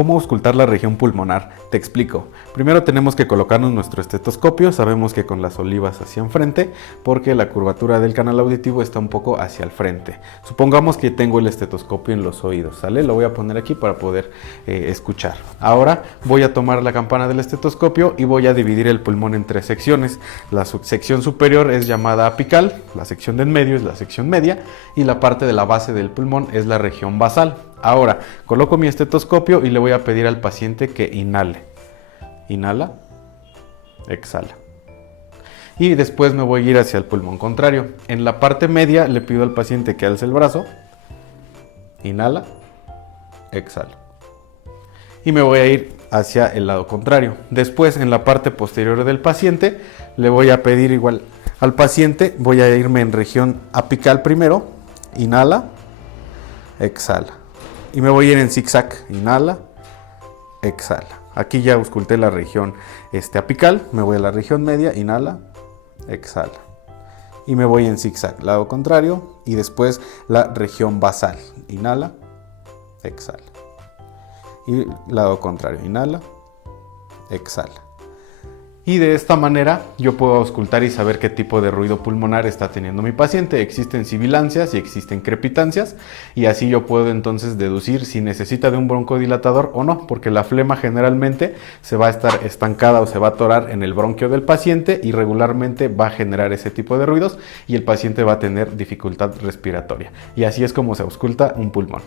¿Cómo auscultar la región pulmonar? Te explico. Primero tenemos que colocarnos nuestro estetoscopio. Sabemos que con las olivas hacia enfrente, porque la curvatura del canal auditivo está un poco hacia el frente. Supongamos que tengo el estetoscopio en los oídos, ¿sale? Lo voy a poner aquí para poder escuchar. Ahora voy a tomar la campana del estetoscopio y voy a dividir el pulmón en tres secciones. La sección superior es llamada apical, la sección de en medio es la sección media y la parte de la base del pulmón es la región basal. Ahora coloco mi estetoscopio y le voy a pedir al paciente que inhale. Inhala, exhala. Y después me voy a ir hacia el pulmón contrario. En la parte media le pido al paciente que alce el brazo. Inhala, exhala. Y me voy a ir hacia el lado contrario. Después, en la parte posterior del paciente, le voy a pedir igual al paciente, voy a irme en región apical primero. Inhala, exhala. Y me voy a ir en zigzag. Inhala, exhala. Aquí ya ausculté la región apical. Me voy a la región media. Inhala, exhala. Y me voy en zigzag, lado contrario. Y después la región basal. Inhala, exhala. Y lado contrario. Inhala, exhala. Y de esta manera yo puedo auscultar y saber qué tipo de ruido pulmonar está teniendo mi paciente. Existen sibilancias y existen crepitancias, y así yo puedo entonces deducir si necesita de un broncodilatador o no, porque la flema generalmente se va a estar estancada o se va a atorar en el bronquio del paciente y regularmente va a generar ese tipo de ruidos y el paciente va a tener dificultad respiratoria. Y así es como se ausculta un pulmón.